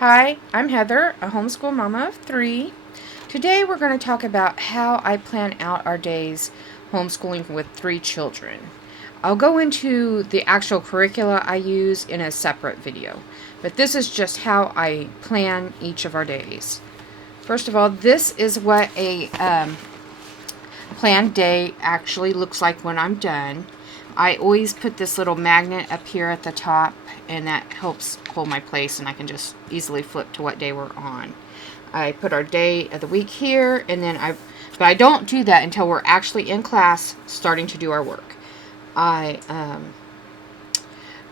Hi, I'm Heather, a homeschool mama of 3. Today we're going to talk about how I plan out our days homeschooling with 3 children. I'll go into the actual curricula I use in a separate video, but this is just how I plan each of our days. First of all, this is what a planned day actually looks like when I'm done. I always put this little magnet up here at the top, and that helps hold my place, and I can just easily flip to what day we're on. I put our day of the week here, and then but I don't do that until we're actually in class starting to do our work.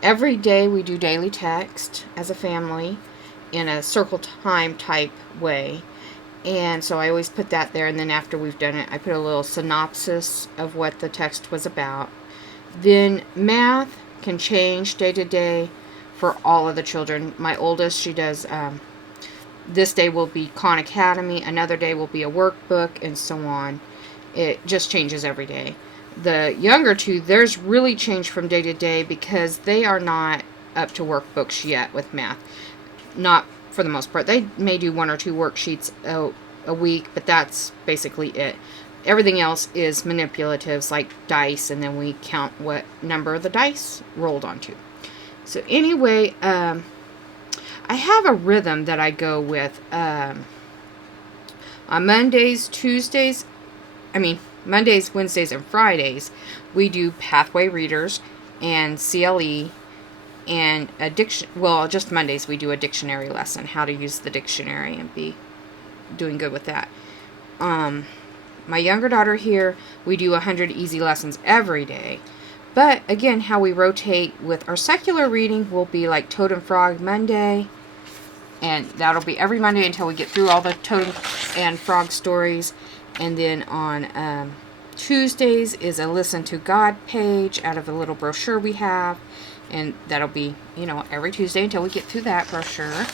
Every day we do daily text as a family in a circle time type way. And so I always put that there, and then after we've done it, I put a little synopsis of what the text was about. Then math can change day to day for all of the children. My oldest, she does, this day will be Khan Academy, another day will be a workbook, and so on. It just changes every day. The younger two, theirs really change from day to day because they are not up to workbooks yet with math. Not for the most part. They may do 1 or 2 worksheets a week, but that's basically it. Everything else is manipulatives like dice, and then we count what number the dice rolled onto. So anyway, I have a rhythm that I go with. On Mondays, Wednesdays, and Fridays, we do pathway readers and CLE and just Mondays we do a dictionary lesson, how to use the dictionary and be doing good with that. My younger daughter here, we do 100 easy lessons every day. But again, how we rotate with our secular reading will be like Toad and Frog Monday, and that'll be every Monday until we get through all the Toad and Frog stories. And then on Tuesdays is a Listen to God page out of the little brochure we have. And that'll be, every Tuesday until we get through that brochure.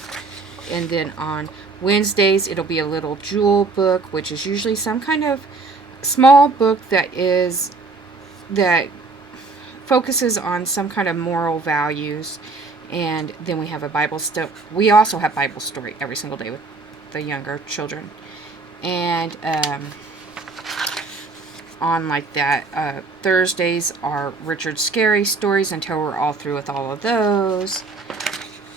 And then on Wednesdays, it'll be a little jewel book, which is usually some kind of small book that focuses on some kind of moral values. And then we have a Bible study. We also have Bible story every single day with the younger children. And on like that. Thursdays are Richard Scary stories until we're all through with all of those.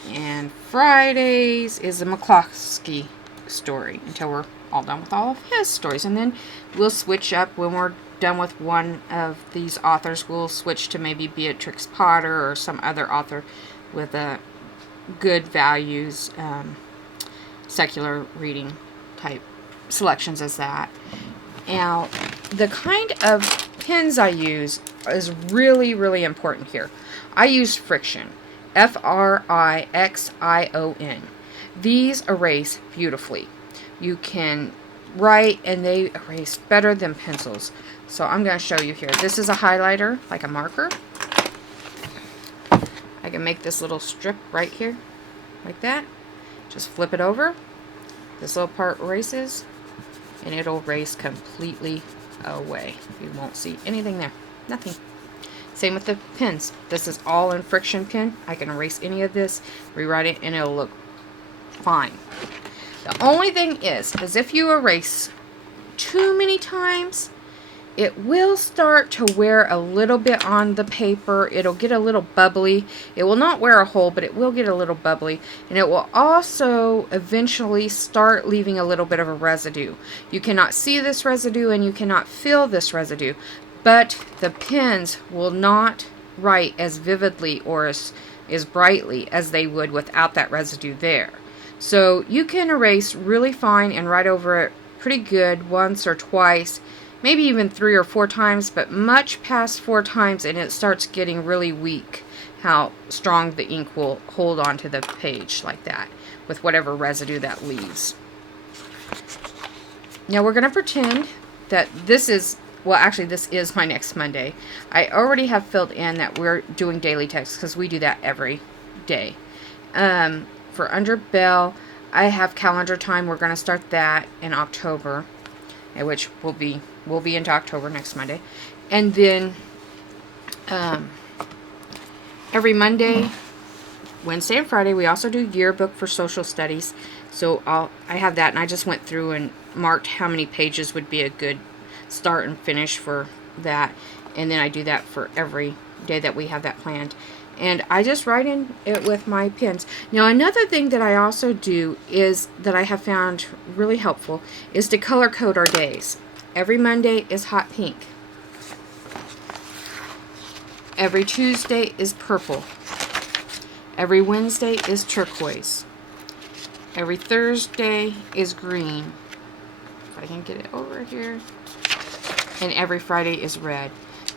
And Fridays is a McCloskey story until we're all done with all of his stories. And then we'll switch up when we're done with one of these authors. We'll switch to maybe Beatrix Potter or some other author with a good values, secular reading type selections as that. Now, the kind of pens I use is really, really important here. I use FriXion, FriXion. These erase beautifully. You can write, and they erase better than pencils. So I'm going to show you here. This is a highlighter, like a marker. I can make this little strip right here, like that. Just flip it over. This little part erases, and it'll erase completely away. You won't see anything there. Nothing. Same with the pens. This is all in FriXion pen. I can erase any of this, rewrite it, and it'll look fine. The only thing is if you erase too many times, it will start to wear a little bit on the paper. It'll get a little bubbly. It will not wear a hole, but it will get a little bubbly. And it will also eventually start leaving a little bit of a residue. You cannot see this residue and you cannot feel this residue. But the pens will not write as vividly or as brightly as they would without that residue there. So you can erase really fine and write over it pretty good once or twice, maybe even 3 or 4 times, but much past 4 times and it starts getting really weak how strong the ink will hold onto the page like that with whatever residue that leaves. Now we're going to pretend that this is my next Monday. I already have filled in that we're doing daily text because we do that every day. For Under Bell, I have calendar time. We're going to start that in October, which will be into October next Monday. And then every Monday Wednesday and Friday. We also do yearbook for social studies. So I have that, and I just went through and marked how many pages would be a good start and finish for that. And then I do that for every day that we have that planned. And I just write in it with my pens. Now, another thing that I also do is that I have found really helpful is to color code our days. Every Monday is hot pink. Every Tuesday is purple. Every Wednesday is turquoise. Every Thursday is green. If I can get it over here. And every Friday is red.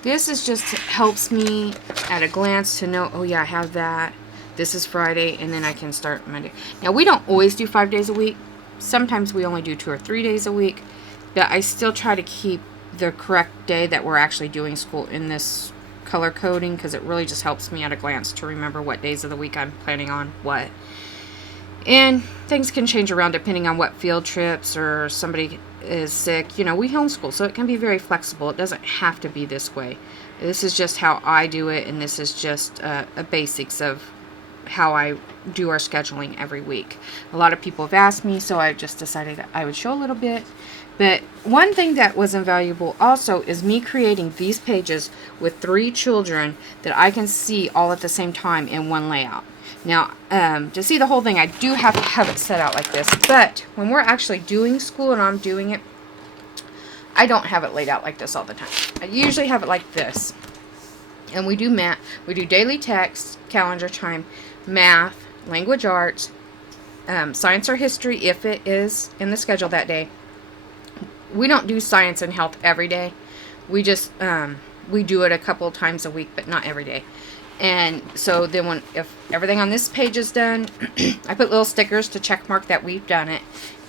This is just helps me at a glance to know, oh yeah, I have that. This is Friday, and then I can start Monday. Now, we don't always do 5 days a week. Sometimes we only do 2 or 3 days a week. But I still try to keep the correct day that we're actually doing school in this color coding, because it really just helps me at a glance to remember what days of the week I'm planning on what. And things can change around depending on what field trips or somebody is sick. You know, we homeschool, so it can be very flexible. It doesn't have to be this way. This is just how I do it, and this is just a basics of how I do our scheduling every week. A lot of people have asked me, so I just decided I would show a little bit. But one thing that was invaluable also is me creating these pages with 3 children that I can see all at the same time in one layout. Now, to see the whole thing, I do have to have it set out like this. But when we're actually doing school and I'm doing it, I don't have it laid out like this all the time. I usually have it like this. And we do math. We do daily text, calendar time, math, language arts, science or history if it is in the schedule that day. We don't do science and health every day. We just we do it a couple of times a week, but not every day. And so then if everything on this page is done, I put little stickers to check mark that we've done it.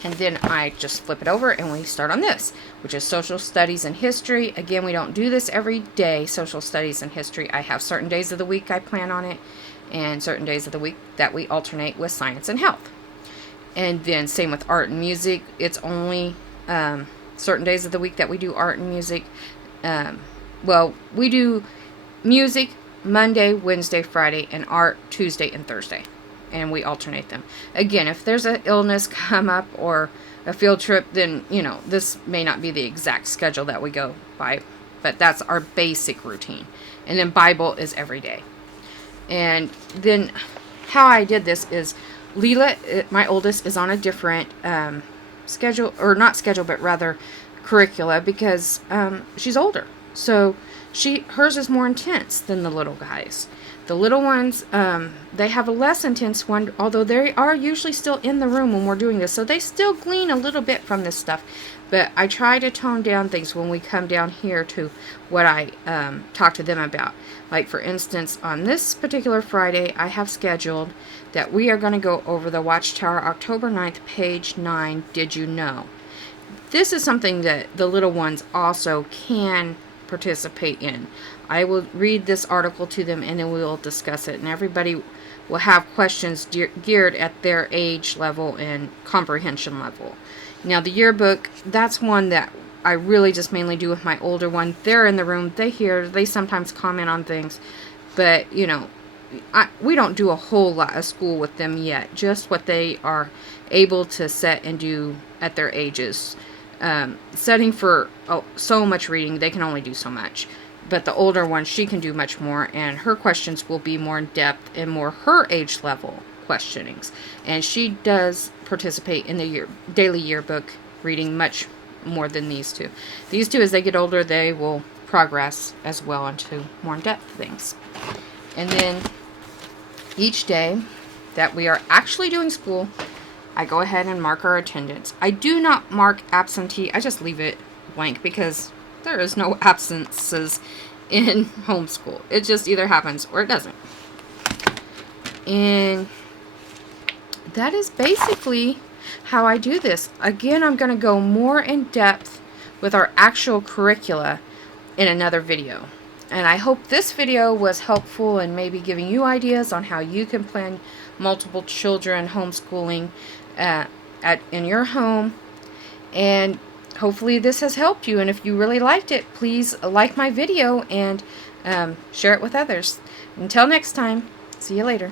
And then I just flip it over and we start on this, which is social studies and history. Again, we don't do this every day, social studies and history. I have certain days of the week I plan on it, and certain days of the week that we alternate with science and health. And then same with art and music. It's only certain days of the week that we do art and music. Well, we do music Monday, Wednesday, Friday, and art Tuesday and Thursday. And we alternate them. Again, if there's an illness come up or a field trip, then, you know, this may not be the exact schedule that we go by. But that's our basic routine. And then Bible is every day. And then how I did this is Leela, my oldest, is on a different schedule, or not schedule, but rather curricula, because she's older. So hers is more intense than the little guys. The little ones, they have a less intense one, although they are usually still in the room when we're doing this. So they still glean a little bit from this stuff. But I try to tone down things when we come down here to what I talk to them about. Like, for instance, on this particular Friday, I have scheduled that we are going to go over the Watchtower October 9th, page 9, Did You Know? This is something that the little ones also can participate in. I will read this article to them, and then we will discuss it, and everybody will have questions geared at their age level and comprehension level. Now, the yearbook, that's one that I really just mainly do with my older one. They're in the room, they sometimes comment on things, but, you know, we don't do a whole lot of school with them yet, just what they are able to set and do at their ages. Setting for so much reading, they can only do so much. But the older one, she can do much more, and her questions will be more in depth and more her age level questionings. And she does participate in the daily yearbook reading much more than these two. These two, as they get older, they will progress as well into more in-depth things. And then each day that we are actually doing school, I go ahead and mark our attendance. I do not mark absentee. I just leave it blank because there is no absences in homeschool. It just either happens or it doesn't. And that is basically how I do this. Again, I'm going to go more in depth with our actual curricula in another video. And I hope this video was helpful in maybe giving you ideas on how you can plan multiple children homeschooling in your home. And hopefully this has helped you. And if you really liked it, please like my video and share it with others. Until next time, see you later.